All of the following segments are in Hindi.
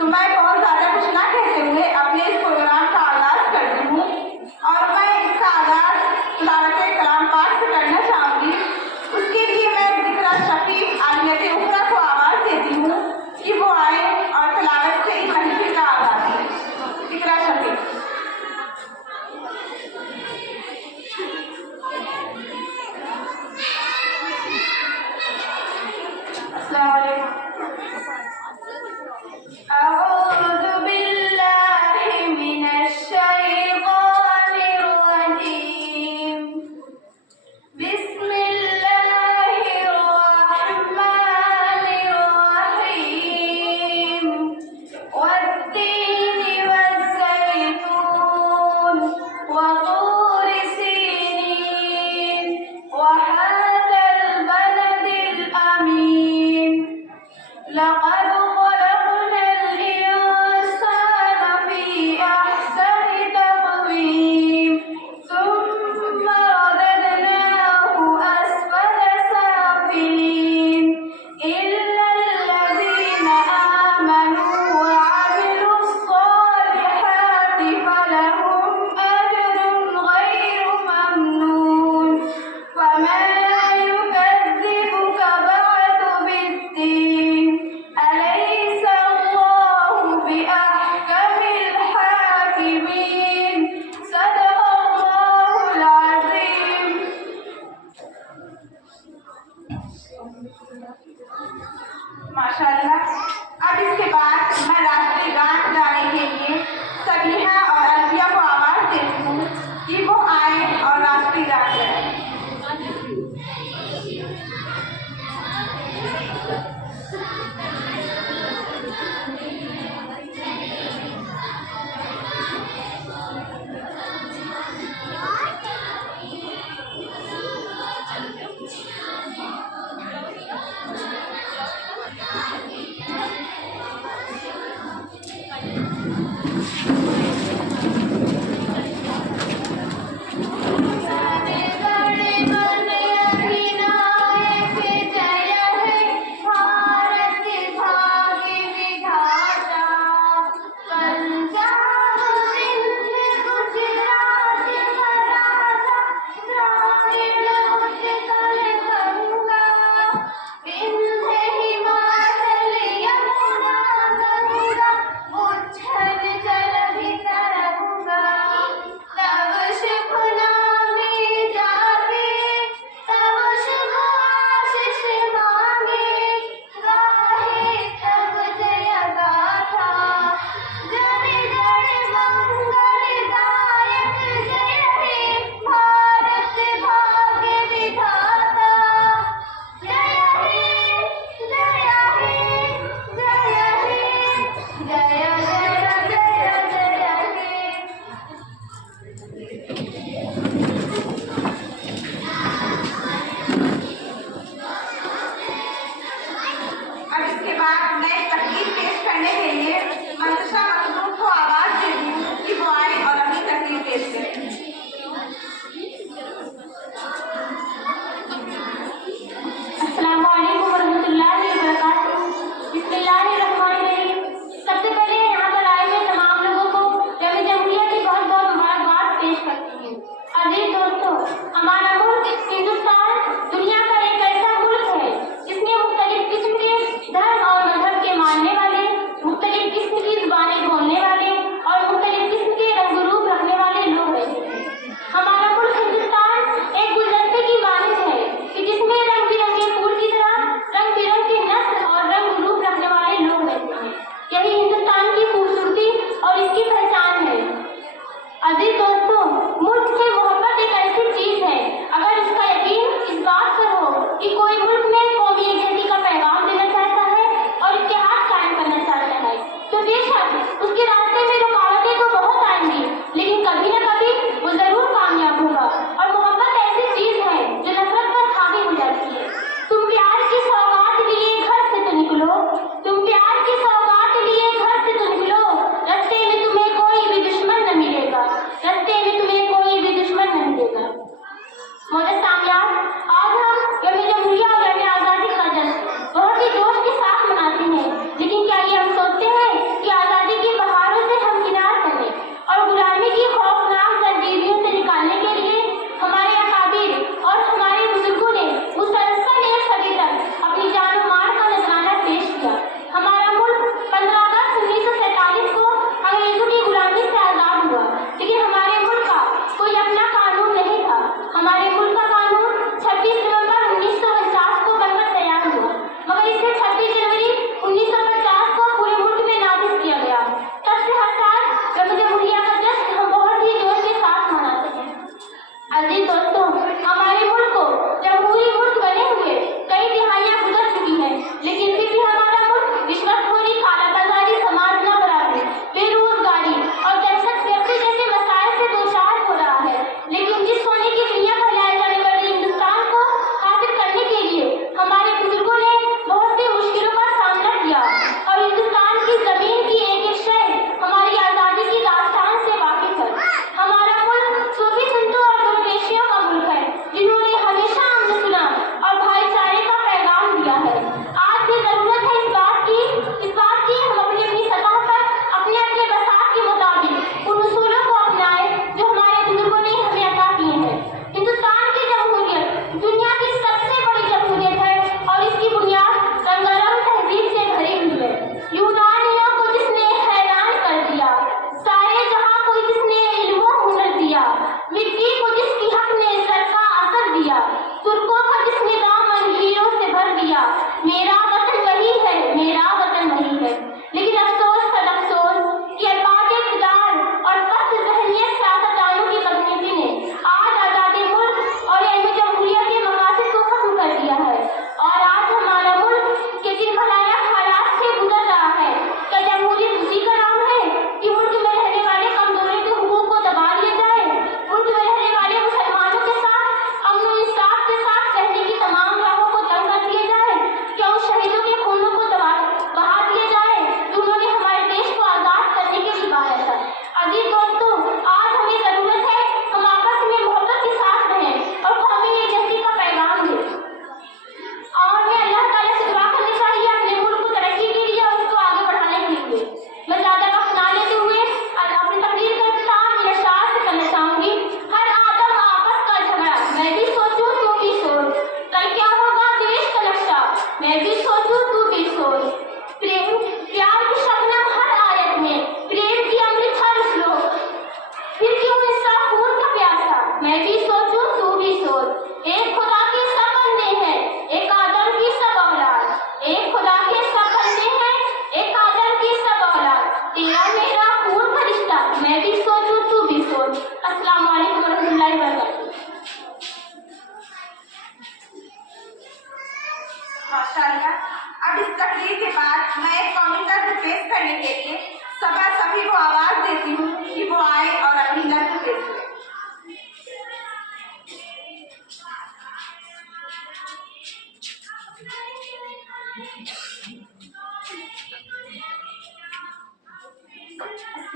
तो मैं बहुत ज़्यादा कुछ ना कहते हुए अपने इस प्रोग्राम का आगाज़ करती हूँ और मैं इसका आगाज़ तिलावत कलाम पाक से करना चाहूँगी। उसके लिए मैं जिक्र शफीक आलियत उखरा को आवाज़ देती हूँ कि वो आए और तिलावत से इस महफिल का आगाज़ करें। जिक्र शफीक। अस्सलाम वालेकुम। अऊज़ु बिल्लाहि मिनश शैतानिर रजीम। बिस्मिल्लाहिर रहमानिर रहीम। वत्तीनि वज़्ज़ैतून वतूरि सीनीन वहाज़ल बलदिल अमीन। लक़द ख़लक़नल इंसान फ़ी अहसनि तक़वीम सुम्मा रददनाहु अस्फ़ल साफ़िलीन इल्लल्लज़ीना आमनू वअमिलुस्सालिहाति फ़लहुम अज्रुन ग़ैरु ममनून। फ़मा युकज़्ज़िबुक बअदु बिद्दीन अलैस अल्लाहु बिअहकमिल हाकिमीन। सदक़ल्लाहुल अज़ीम। माशाअल्लाह। अब इसके बाद मैं राष्ट्रीय गान गाने के लिए सबिहा और अलविया को आवाज़ देती हूँ कि वो आए और राष्ट्रीय गान गाएं।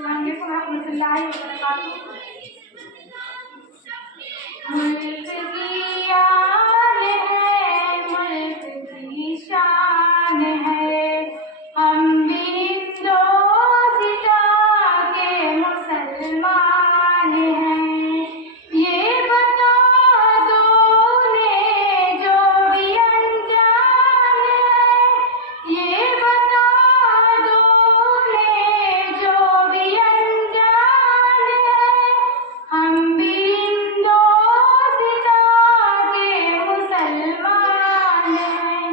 अलैकुम रहमतुल्लाहि व बरकातुहू। मुल्क की आन है, मुल्क की शान है, हम भी हिंदोसिता के मुसलमान हैं। ये बता दो उन्हें जो भी अनजान है, ये बता दो उन्हें जो भी अनजान है, हम भी हिंदोसिता के मुसलमान हैं।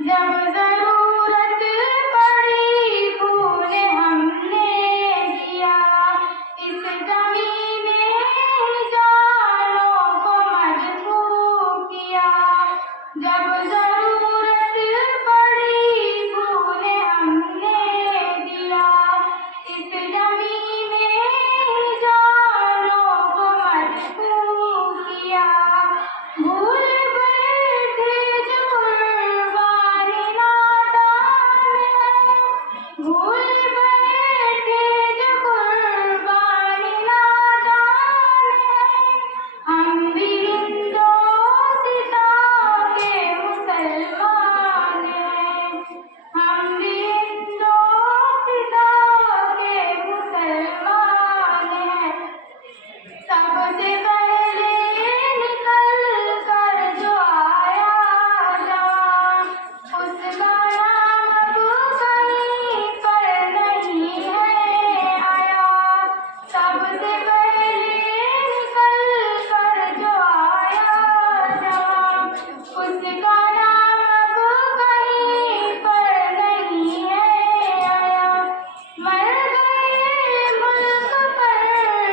जब जरूरत पड़ी खून हमने दिया, इस जमीन ने जानों को मजबूर किया। जब जरूरत पड़ी खून हमने दिया, इस जमीन ने जानों को मजबूर किया। भूल बैठे जो कुर्बानी नादान है, भूल बैठे जो कुर्बानी नादान है, हम भी हिंदोसिता के मुसलमान हैं। हम भी हिंदोसिता के मुसलमान हैं। सबसे पहले निकल कर जो आया जवां, उसका नाम अब कहीं पर नहीं है आया। सबसे पहले निकल कर जो आया जवां, उसका नाम अब कहीं पर नहीं है आया। मर गए मुल्क पर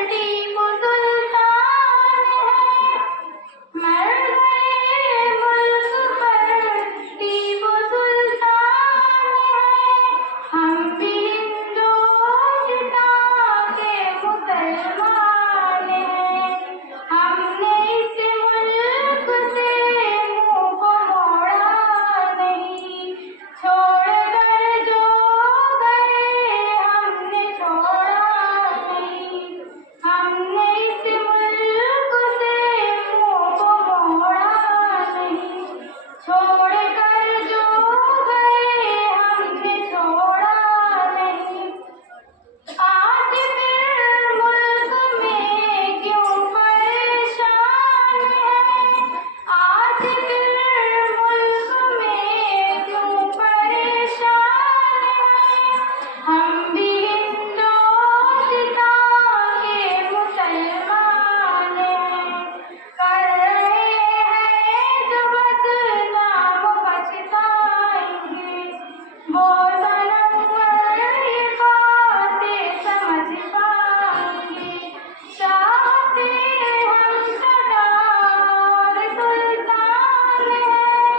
टीपू सुल्तान है, मर गए मुल्क पर टीपू सुल्तान है, हम भी हिंदोसिता के मुसलमान हैं। हमने इस मुल्क से मुंह को मोड़ा नहीं, छोड़कर जो गए हमने छोड़ा नहीं। हमने इस मुल्क से मुंह को मोड़ा नहीं, छोड़कर जो गए हमने छोड़ा नहीं। आज फिर मुल्क में क्यों परेशान है, आज फिर मुल्क में क्यों परेशान है, हम भी हिंदोसिता के मुसलमान हैं। कर रहे हैं जो बदनाम पछताएंगे, वो सनम ये बातें समझ पाएंगे। चाहते हम सरदार सुल्तान हैं,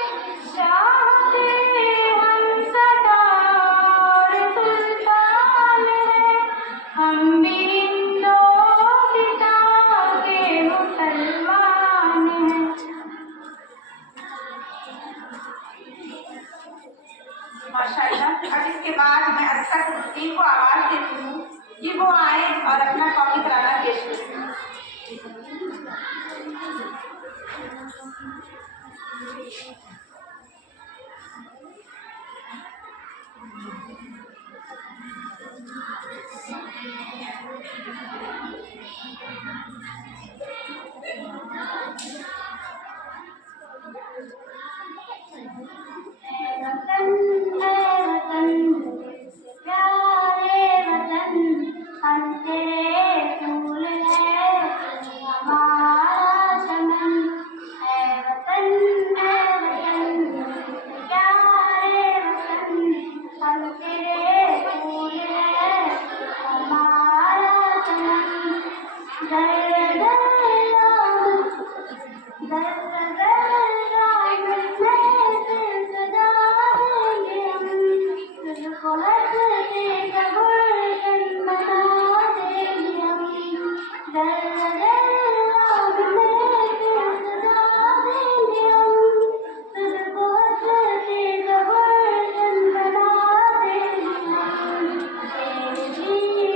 चाहते हम सरदार सुल्तान हैं, हम भी हिंदोसिता के मुसलमान हैं। माशाअल्लाह। अब इसके बाद मैं अख्तर मुफ्ती को आवाज देती हूँ कि वो आए और अपना कौमी तराना पेश करें। वतन है वतन, प्यारे वतन, हम तेरे फूल हैं, तू हमारा चमन है। वतन प्यारे वतन, हम तेरे फूल हैं, तू हमारा चमन। दर दर तुझको हंसते का गुलशन बना देंगे हम। दर राग में दिल सजा देंगे हम, तुझको हंसते का गुलशन बना देंगे हम। तेरे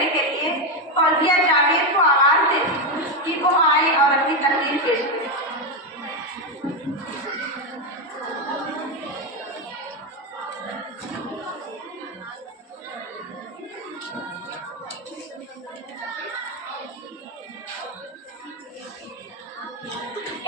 करने के लिए फौजिया जावेद को आवाज देती कि वो आए और अपनी तकरीर पेश करें।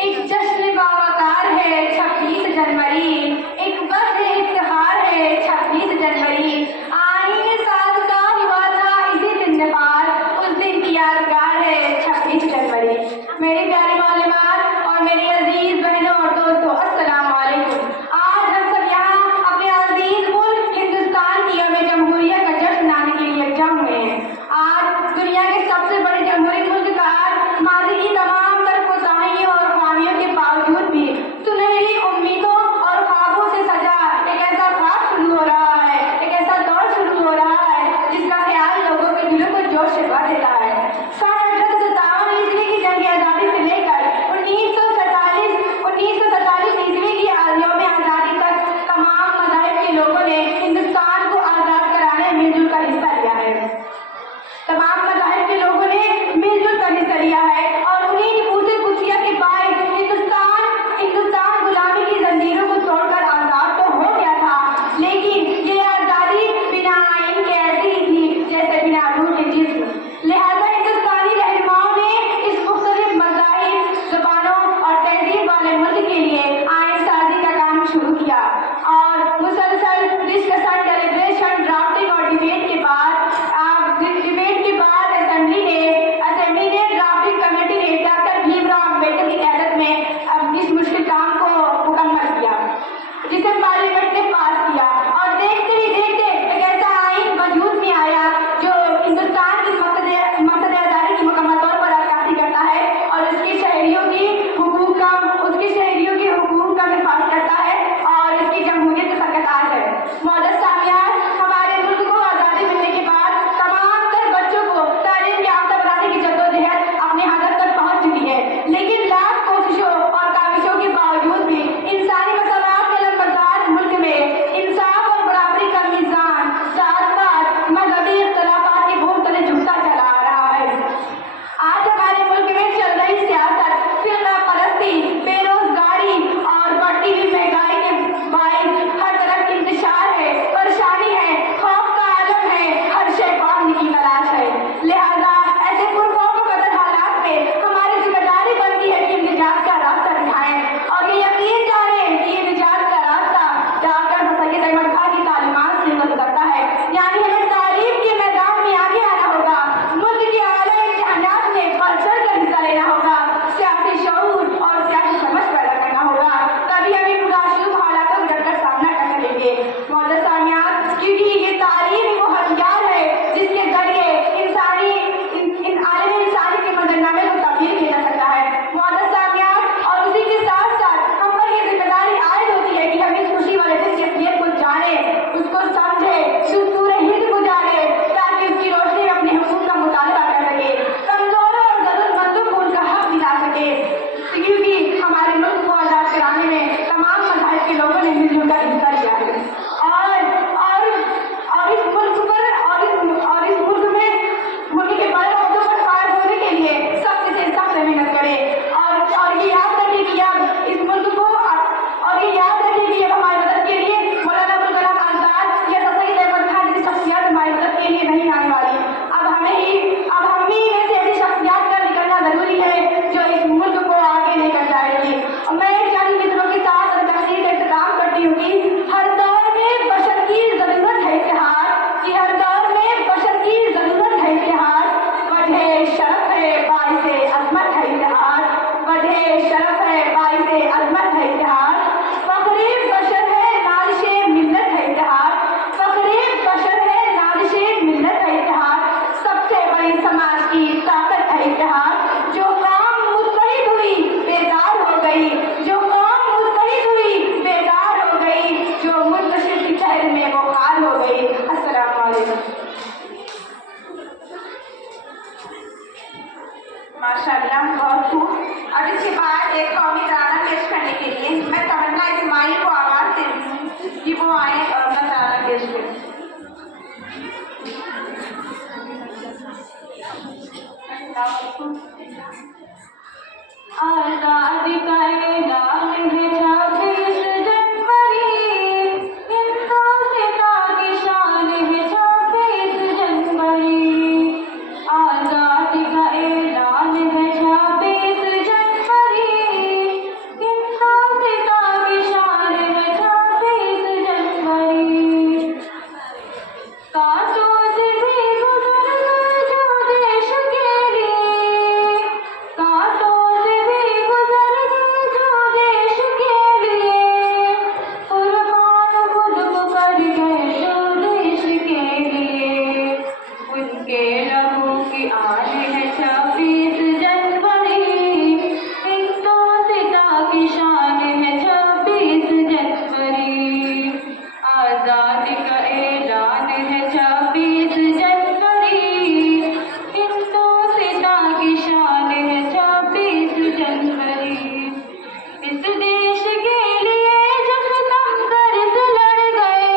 एक जश्न बावकार है 26 जनवरी, एक बस इफ्तिखार है 26 जनवरी। आईने साज का हुआ था इसी दिन पार, उस दिन की यादगार है 26 जनवरी। मेरी प्यारी मालूमात और मेरी अजीज बहनों और दोस्तों, अस्सलाम वालेकुम। आज हम सब यहाँ अपने अजीज मुल्क हिंदुस्तान की यौम जमहूरियत का जश्न मनाने के लिए जम हुए हैं। आज दुनिया के सबसे बड़े जमहूरी मुल्क का माजी की तमाम तर कोताहियों और खामियों के बावजूद भी सुनहरी उम्मीदों और ख्वाबों से सजा एक ऐसा ख्वाब शुरू हो रहा है, एक ऐसा दौर शुरू हो रहा है जिसका ख्याल लोगों के दिलों को जोश से भर देता है। 1857 ईस्वी की जंग आज़ादी से लेकर 1947 ईस्वी की यौम आज़ादी तक तमाम मज़ाहिब के लोगों ने हिंदुस्तान को आज़ाद कराने में मिलजुल कर हिस्सा लिया है। तमाम मज़ाहिब के लोगों ने मिलजुल कर हिस्सा लिया है और उन्हीं पूछे कुछिया के बाद हिंदुस्तान गुलामी की जंजीरों को तोड़कर आज़ाद तो हो गया था, लेकिन ये आज़ादी बिना आइन के ऐसी ही थी जैसे बिना रूह के जिस्म। लिहाजा हिंदुस्तानी रहनुमाओं ने इस मुख्तलिफ मज़ाहिब, ज़ुबानों और तहजीब वाले मुल्क के लिए आइन साजी का काम शुरू किया और मुसलसल डिस्कशन, डेलिब्रेशन, ड्राफ्टिंग और डिबेट के बाद असेंबली ने ड्राफ्टिंग कमेटी ने डॉक्टर भीमराव अम्बेडकर की क़यादत में अब इस मुश्किल काम को मुकम्मल किया, जिसे पार्लियामेंट ने पास किया और देखते ही देखते एक ऐसा आइन वजूद में आया जो हिंदुस्तान की मकसद आज़ादी की मुकम्मल तौर पर अक्कासी करता है और उसके शहरियों की हुकूक का हिफाज़त करता है और इसकी जमहूरियत का सरकताज है। मौजूद सामियान, हमारे मुल्क को आज़ादी मिलने के बाद तमाम तर बच्चों को तालीम याफ्ता बनाने की जद्दोजहद अपने हदफ तक पहुंच चुकी है, लेकिन लाख कोशिशों और काविशों के बावजूद भी इंसानी मसलात के लंबरदार मुल्क में इंसाफ और बराबरी का मीज़ान साथ-साथ मजहबी इख्तिलाफात की भूख तले झुकता चला आ रहा है। आज हमारे मुल्क में चल रही सियासत, फिरका परस्ती, बेरोजगारी और बढ़ती हुई महंगाई के बाइस हर तरफ इंतशार है, परेशानी है, खौफ का आलम है, हर शय पाने की तलाश है। लिहाजा ऐसे पुरखौफ और कदर हालात में हमारी जिम्मेदारी बनती है कि निजात का रास्ता दिखाएं और ये यकीन जानें कि ये निजात का रास्ता डॉक्टर सैयद अहमद खान की तालीमात से गुजरता है। यानी हमें तालीम के मैदान में आगे आना होगा, मुल्क के आला इम्तिहानात में बढ़ चढ़ कर हिस्सा लेना होगा, सियासी शऊर और सियासी समझ पैदा करना होगा, तभी हम इन मुनासिब हालातों का डटकर सामना कर सकेंगे। मौजूद सामियान, क्योंकि ये तालीम ही वो हथियार है जिसके जरिए इंसानी के मंजरनामे को तब्दील किया जा सकता है। मौजूद सामियान, और उसी के साथ साथ हम पर ये जिम्मेदारी आयद होती है कि हम इस खुशी वाले दिन की अहमियत को जाने, उसको समझे, सूरे हिंद को जाने, ताकि उसकी रोशनी में अपने हुकूक का मुतालबा कर सके, कमजोरों और जरूरतमंदों को उनका हक दिला सके, क्योंकि हमारे मुल्क को आज़ाद कराने में तमाम मज़ाहिब के लोगों ने मिलजुल कर हिस्सा लिया है और इस मुल्क में मुल्क के बड़े अहदों पर फायद होने के लिए सख्त से सख्त मेहनत करें और ये याद रखें कि अब इस मुल्क को और ये याद रखें कि अब हमारी मदद के लिए मौलाना अबुल कलाम आज़ाद या सैयद अहमद खान जैसी शख्सियत हमारी मदद के लिए नहीं आने वाली। अब हम ही में से ऐसी शख्सियत का निकलना जरूरी है जो इस मुल्क को आगे लेकर जाएगी। और मैं चंद मित्रों के साथ तकरीर का इंतजाम करती हूँ कि हर दौर में बशर की ज़रूरत है इत्तेहाद, कि हर दौर में बशर की ज़रूरत है इत्तेहाद, वजह शरफ है बाइसे अज़मत है इत्तेहाद, वजह शरफ है बाइसे अज़मत है इत्तेहाद, फ़ख्रे बशर है नादिशे मिल्लत है इत्तेहाद, फ़ख्रे बशर है नादिशे मिल्लत है इत्तेहाद, सबसे बड़ी समाज की ताकत है इत्तेहाद। जो काम मुस्तहिद हुई बेदार हो गई, जो काम मुस्तहिद हुई बेदार हो गई, जो मुंतशिर की शहर में वो खाल हो गई। अस्सलाम वालेकुम। माशाअल्लाह, बहुत खूब। अब इसके बाद एक कौमी तराना पेश करने के लिए मैं तमन्ना इस्माइल को आवाज़ देती हूँ कि वो आए और अपना तराना पेश करें। आजादी का ऐलान है 26 जनवरी, हिंदुस्तान की शान है 26 जनवरी। आजादी का ऐलान है 26 जनवरी, हिंदुस्तान की शान है 26 जनवरी। कांटों से भी गुजर गए जो देश के लिए, कांटों से भी गुजर गए जो देश के लिए, कुर्बान खुद को कर गए जो देश के लिए। उनके लबों की आन है 26 जनवरी, हिंदुस्तान की शान है 26 जनवरी। आजादी का ऐलान है 26 जनवरी, हिंदुस्तान की शान है 26 जनवरी। इस देश के लिए जो सितम कर्ज लड़ गए,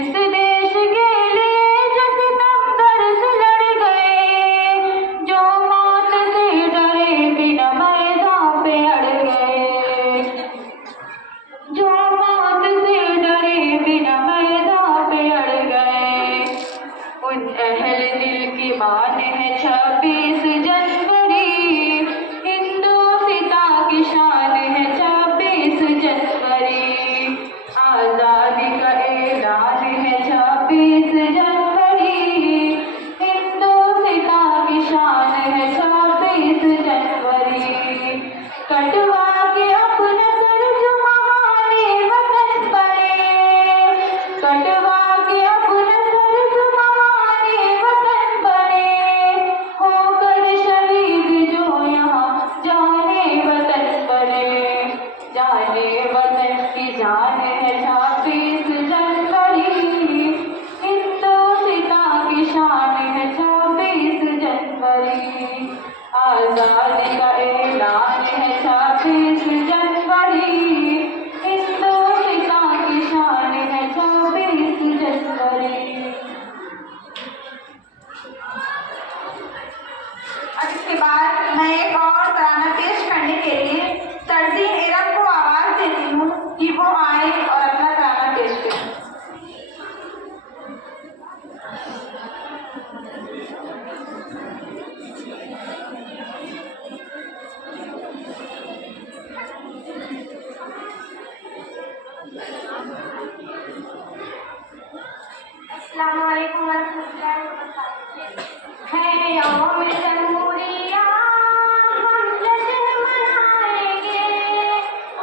इस देश के लिए जो सितम कर्ज लड़ गए, जो मौत से डरे बिना मैदान पे अड़ गए, जो मौत से डरे बिना मैदान पे अड़ गए। उन अहल दिल की मान है 26 जनवरी, हिंदुस्तान की शान है 26 जनवरी। आजादी का ऐलान है 26 जनवरी, हिंदुस्तान की शान है 26 जनवरी। कटवा के अपना सर जुमाने वतन पड़े, कटवा के अपना सर जुमाने वतन पड़े, होकर शहीद जो यहाँ जाने वतन पड़े। जाने वतन की जान है 26 जनवरी, हिंदुस्तान की शान है 26 जनवरी। आजादी का ऐलान है 26 जनवरी, हिंदुस्तान की शान है 26 जनवरी। अब इसके बाद मैं एक और तराना पेश करने के लिए तर्जीह इरम को आवाज़ देती हूँ कि वो आए और अपना तराना पेश करें। अस्सलाम वालेकुम वरहमतुल्लाहि वबरकातुहू। है यौम जमहूरिया, हम जश्न मनाएंगे,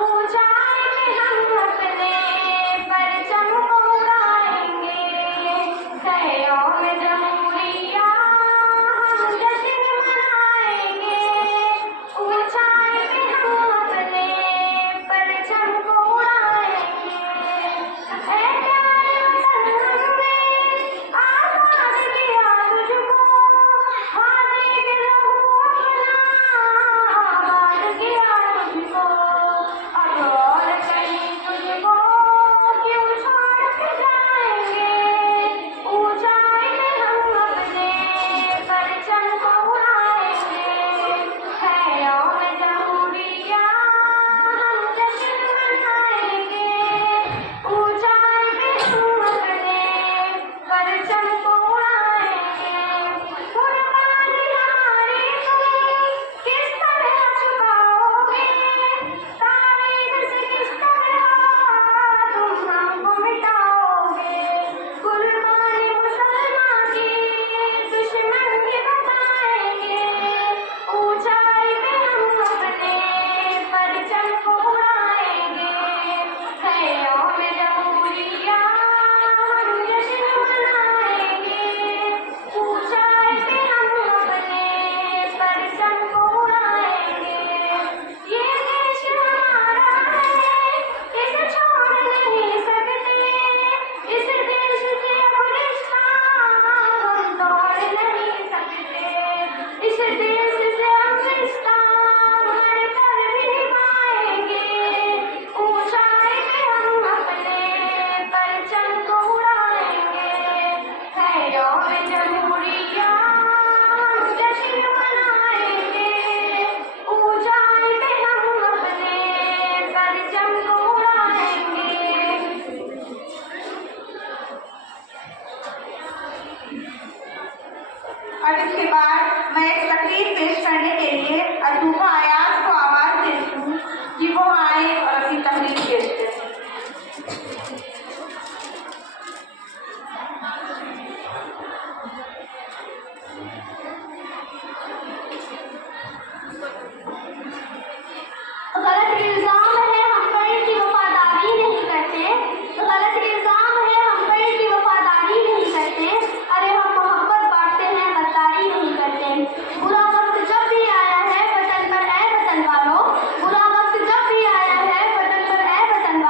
ऊंचाएंगे हम अपने परचम को उड़ाएंगे। है यौम जमहूरिया, हम जश्न मनाएंगे, ऊंचाएंगे हम अपने परचम को उड़ाएंगे। है प्यारे वतन हमने आजाद किया तुझको, वादे के और इसके बाद मैं एक तकरीर पेश करने के लिए अजूबा अयाज को आवाज़ देती हूँ कि वो आए और अपनी तकरीर पेश करें। गलत इल्जाम है हम पर इनकी वफादारी नहीं करते, गलत इल्जाम है हम पर इनकी वफादारी नहीं करते, अरे हम मोहब्बत बांटते हैं गद्दारी नहीं करते। बुरा वक्त जब भी आया है वतन पर ऐ वतन वालों, बुरा वक्त जब भी आया है वतन पर ऐ वतन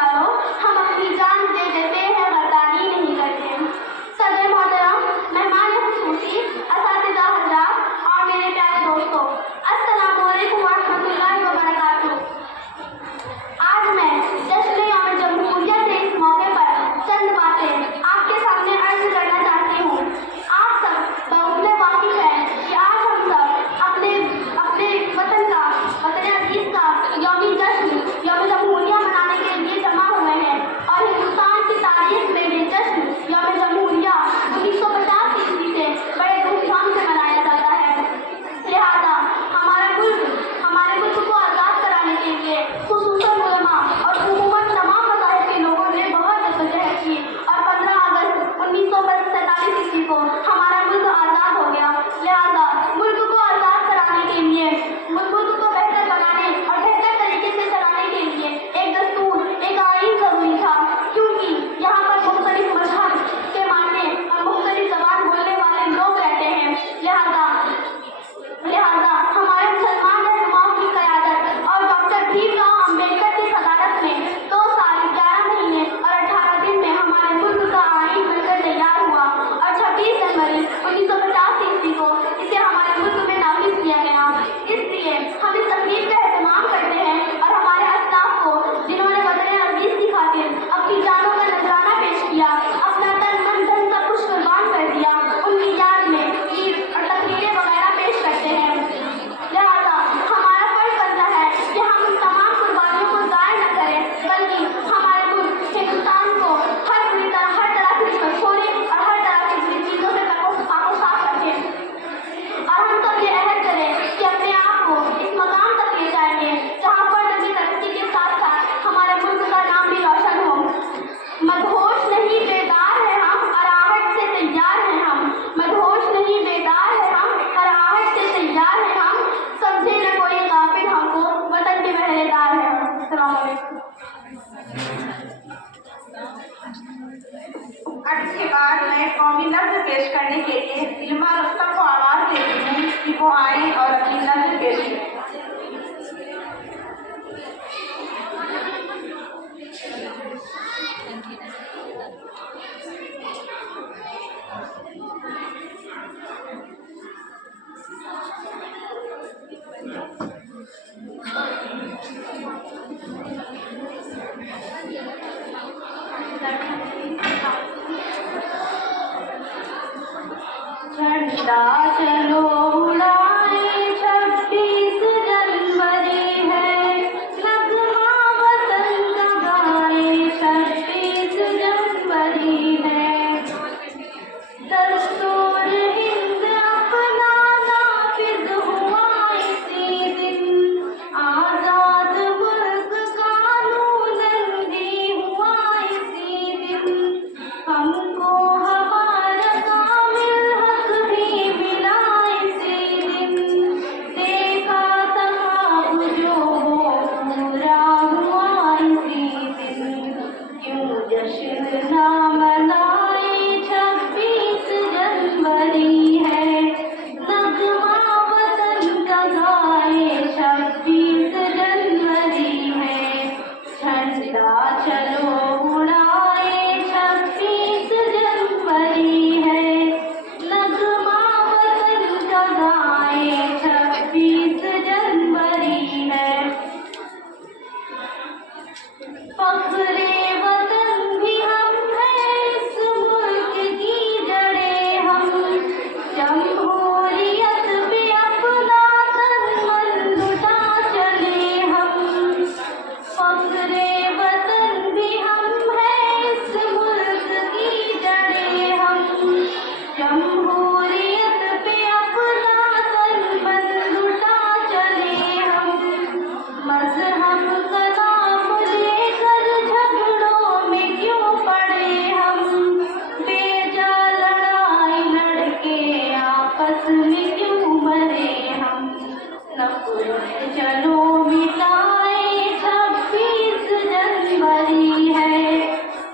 चलो मिटाए 26 जनवरी है,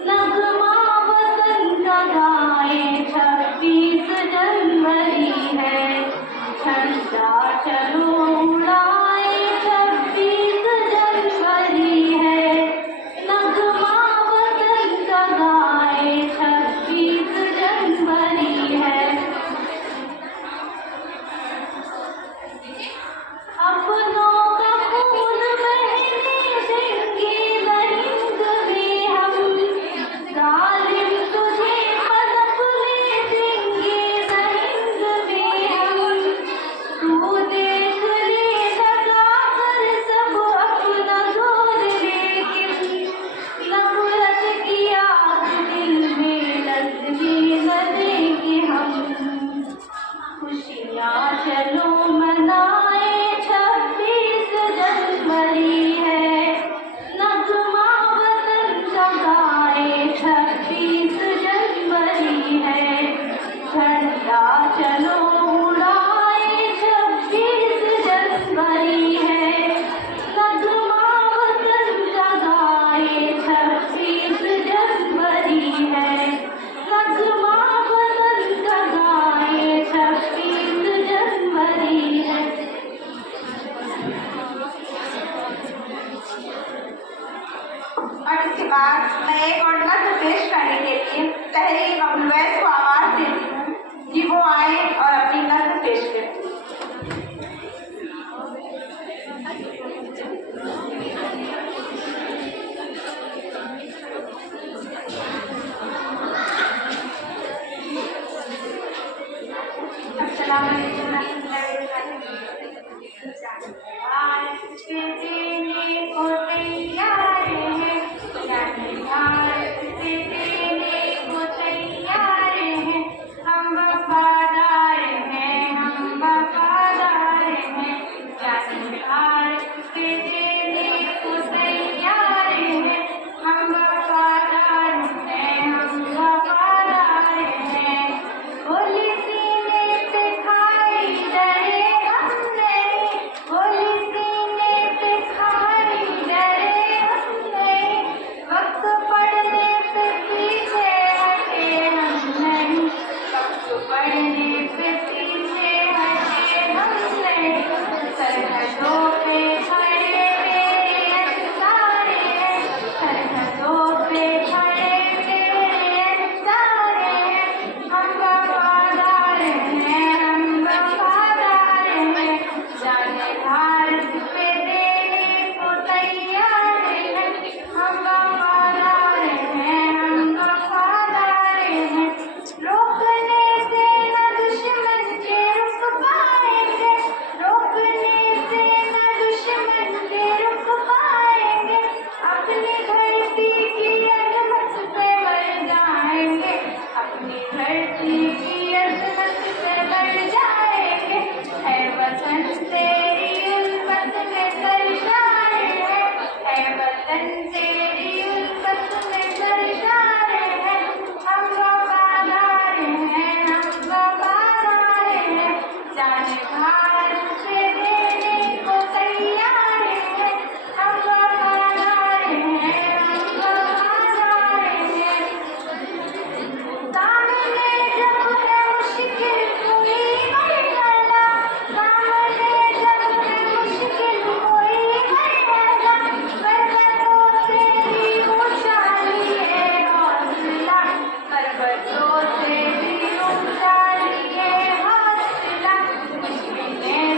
नगमा वतन का गाए 26 जनवरी है, झंडा चलो उड़ाए 26 जनवरी है, नगमा वतन का गाए 26 जनवरी है। अपनों का खून बहने देंगे रंग में हम, जालिम तुझे पनपने देंगे रंग में हम, तू देख ले लगा कर सब अपना जोर, लेकिन नफरत की आग दिल में लगने न देंगे हम। खुशियाँ चलो मनाए 26 जनवरी है, नगमा वतन का गाए 26 जनवरी है, झंडा चलो उड़ाए 26 जनवरी है, नगमा वतन का गाए 26 जनवरी है, नगमा वतन का गाए 26 जनवरी है। और इसके बाद मैं एक और नृत्य पेश करने के लिए तहरीर अब्दुल वैस को आवाज देती हूँ कि वो आए और अपनी नृत्य पेश करें। अस्सलाम वालेकुम देने को तैयार है, जाने भारत से देने को तैयार है, हम वफादार हैं, हम वफादार हैं, जाने भारत से देने को तैयार है, हम वफादार हैं, हम वफादार हैं। गोली सीने पे खाई डरे हम नहीं, गोली सीने पे खाई डरे हम नहीं, वक्त पड़ने पे पीछे हटे हम नहीं, वक्त पड़ने पे पीछे हटे हम नहीं, सरहदों पे खड़े मेरे अंसारे हैं, सरहदों पे खड़े मेरे अंसारे हैं, हम वफादार हैं, हम वफादार हैं, जाने भारत पे देने को तैयार हैं, हम वफादार हैं, हम वफादार हैं। रोकने से न दुश्मन के रुक पाएंगे, रोकने से न दुश्मन के रुक पाएंगे, अपनी धरती की अजमत पे मर जाएंगे, अपनी धरती की अजमत पे मर जाएंगे। है वतन तेरी उल्फत में सरशार है वतन तेरी उल्फत में सरशार है, हम वफादार हैं, हम वफादार हैं, जाने भारत से देने को तैयार हैं, हम वफादार हैं, हम वफादार हैं। सामने जब है मुश्किल कोई मरहला, सामने जब है मुश्किल कोई मरहला, पर्वतों से भी ऊंचाई है हौसला, पर्वतों से भी ऊंचाई है हौसला, मुश्किलें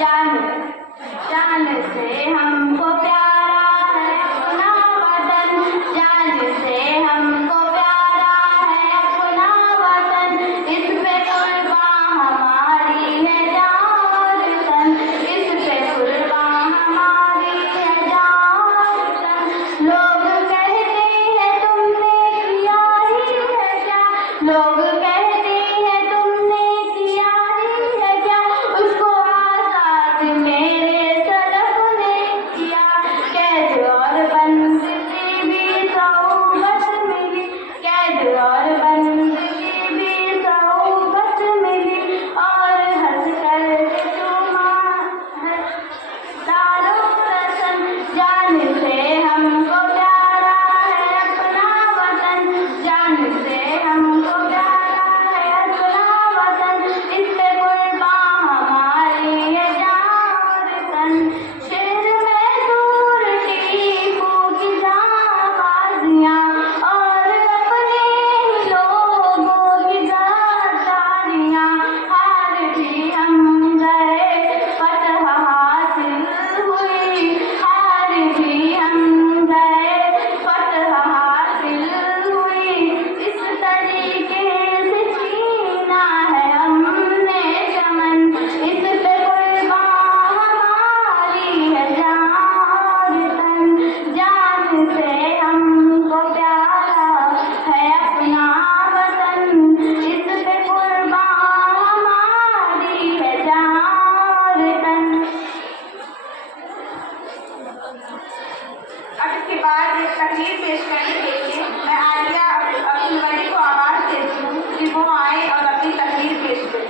जान जान से हमको प्यारा है अपना वतन, जान से हमको प्यारा है अपना वतन, इस पे कुर्बान हमारी है जान और तन, इस पे कुर्बान हमारी है जान और तन। लोग कहते हैं तुमने किया ही है क्या, लोग कहते हैं तुमने किया ही है क्या, उसको आजाद मेरे सलफ ने किया, कैद और बंदगी भी सौबत मिली, कैद और बंदगी भी सौबत मिली, और हंस कर दारो रसन, जान से हमको प्यारा है अपना वतन, जान से हमको प्यारा है अपना वतन, इस पे कुर्बान हमारी है जान और तन। शेर में दूर टीपू की जाबाजियाँ और अपने ही लोगों की गद्दारियाँ, हार भी हम गए फतह हासिल हुई, हार भी हम गए फतह हासिल हुई, इस तरीके से छीना है हमने चमन, इस पे कुर्बान हमारी है जान और तन, जान से हमको प्यारा है अपना वतन, इस पे कुर्बान हमारी है जान और तन। अब इसके बाद एक तकरीर पेश करने के लिए मैं आलिया अब्दुल वली को आवाज़ देती हूँ कि वो आए और अपनी तकरीर पेश करें।